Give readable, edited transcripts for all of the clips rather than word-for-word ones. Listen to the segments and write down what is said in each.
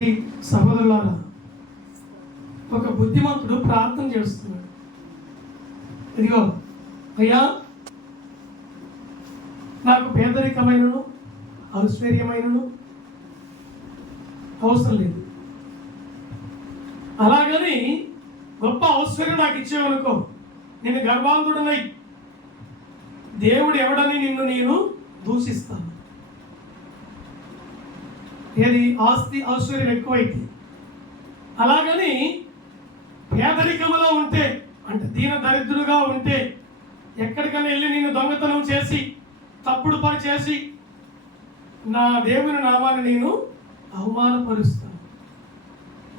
సహోదరులారా, ఒక బుద్ధిమంతుడు ప్రార్థన చేస్తున్నాడు. ఇదిగో అయ్యా, నాకు పేదరికమైనను ఐశ్వర్యమైనను అవసరం లేదు. అలాగని గొప్ప ఐశ్వర్యం నాకు ఇచ్చేవనుకో, నేను గర్భాంధుడనై దేవుడు ఎవడని నిన్ను నేను దూషిస్తాను. ఏది ఆస్తి ఐశ్వర్యం ఎక్కువైతే. అలాగని పేదరికంలో ఉంటే, అంటే దీన దరిద్రుడుగా ఉంటే, ఎక్కడికైనా వెళ్ళి నేను దొంగతనం చేసి తప్పుడు పని చేసి నా దేవుని నామాన్ని నేను అవమానపరుస్తాను.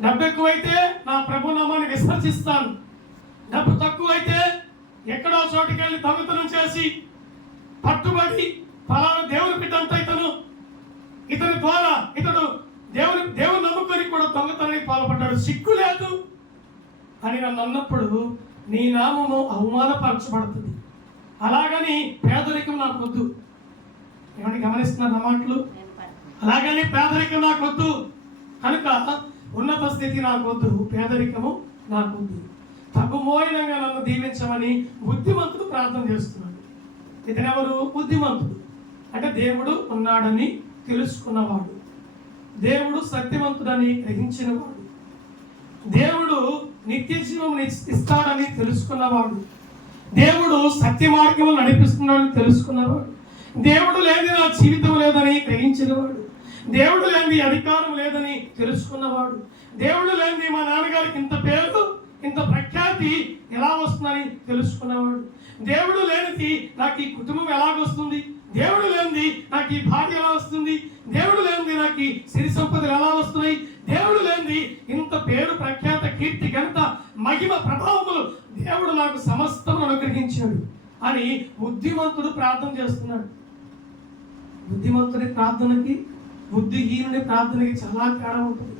డబ్బు ఎక్కువైతే నా ప్రభు నామాన్ని విసర్జిస్తాను. డబ్బు తక్కువైతే ఎక్కడో చోటుకి వెళ్ళి దొంగతనం చేసి పట్టుబడి ఫలానా దేవుని బిడ్డ అంతా ఇతని ద్వారా ఇతడు దేవుని నమ్ముకొని కూడా దొంగతనానికి పాల్పడ్డాడు, సిగ్గు లేదు అని నన్ను అన్నప్పుడు నీ నామము అవమానపరచబడుతుంది. అలాగని పేదరికం నాకు వద్దు. ఏమని గమనిస్తున్నారు నా మాటలు? అలాగని పేదరికం నాకు వద్దు, కనుక ఉన్నత స్థితి నాకు వద్దు, పేదరికము నాకు వద్దు, తగుమోయినంగా నన్ను దీవించమని బుద్ధిమంతుడు ప్రార్థన చేస్తున్నాడు. ఇతనెవరు? బుద్ధిమంతుడు. అంటే దేవుడు ఉన్నాడని తెలుసుకున్నవాడు, దేవుడు సత్యవంతుడని గ్రహించినవాడు, దేవుడు నిత్య జీవం ఇస్తాడని తెలుసుకున్నవాడు, దేవుడు సత్య మార్గంలో నడిపిస్తున్నాడని తెలుసుకున్నవాడు, దేవుడు లేని నా జీవితం లేదని గ్రహించినవాడు, దేవుడు లేని అధికారం లేదని తెలుసుకున్నవాడు, దేవుడు లేని మా నాన్నగారికి ఇంత పేరు ఇంత ప్రఖ్యాతి ఎలా వస్తుందని తెలుసుకున్నవాడు, దేవుడు లేనిది నాకు ఈ కుటుంబం ఎలాగొస్తుంది, దేవుడు లేనిది నాకు ఈ భార్య ఎలా వస్తుంది, దేవుడు లేనిది నాకు ఈ సిరి సంపదలు ఎలా వస్తున్నాయి, దేవుడు లేనిది ఇంత పేరు ప్రఖ్యాత కీర్తి ఘనత మహిమ ప్రభావములు దేవుడు నాకు సమస్తం అనుగ్రహించాడు అని బుద్ధిమంతుడు ప్రార్థన చేస్తున్నాడు. బుద్ధిమంతుని ప్రార్థనకి బుద్ధిహీనుని ప్రార్థనకి చాలా తేడా ఉంటుంది.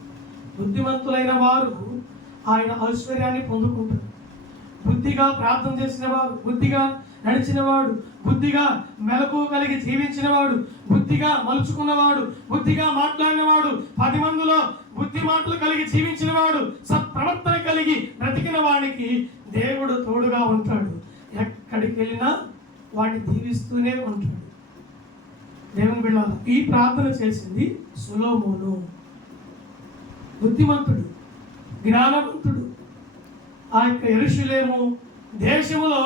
బుద్ధిమంతులైన వారు ఆయన ఐశ్వర్యాన్ని పొందుకుంటారు. బుద్ధిగా ప్రార్థన చేసిన వాడు, బుద్ధిగా నడిచినవాడు, బుద్ధిగా మెలకు కలిగి జీవించినవాడు, బుద్ధిగా మలుచుకున్నవాడు, బుద్ధిగా మాట్లాడినవాడు, 10 మందిలో బుద్ధి మాటలు కలిగి జీవించినవాడు, సత్ప్రవర్తన కలిగి బ్రతికిన వాడికి దేవుడు తోడుగా ఉంటాడు. ఎక్కడికి వెళ్ళినా వాడిని దీవిస్తూనే ఉంటాడు. దేవుని బిడ్డలారా, ఈ ప్రార్థన చేసింది సొలొమోను. బుద్ధిమంతుడు, జ్ఞానవంతుడు. ఆ యొక్క యెరూషలేము దేశములో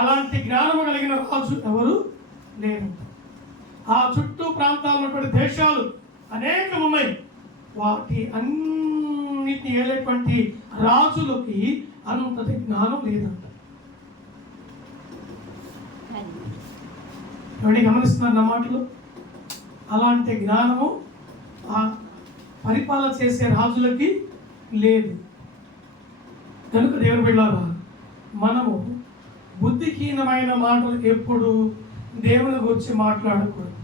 అలాంటి జ్ఞానము కలిగిన రాజు ఎవరు లేరు. ఆ చుట్టూ ప్రాంతాల్లో దేశాలు అనేకం ఉన్నాయి. వాటి అన్నిటిని ఏలేటువంటి రాజులకి అంతటి జ్ఞానం లేదంట. ఎవరిని గమనిస్తున్నారు నా మాటలు? అలాంటి జ్ఞానము ఆ పరిపాలన చేసే రాజులకి లేదు. కనుక దేవుని బిడ్డలారా, మనము బుద్ధిహీనమైన మాటలు ఎప్పుడు దేవుని గురించి మాట్లాడకూడదు.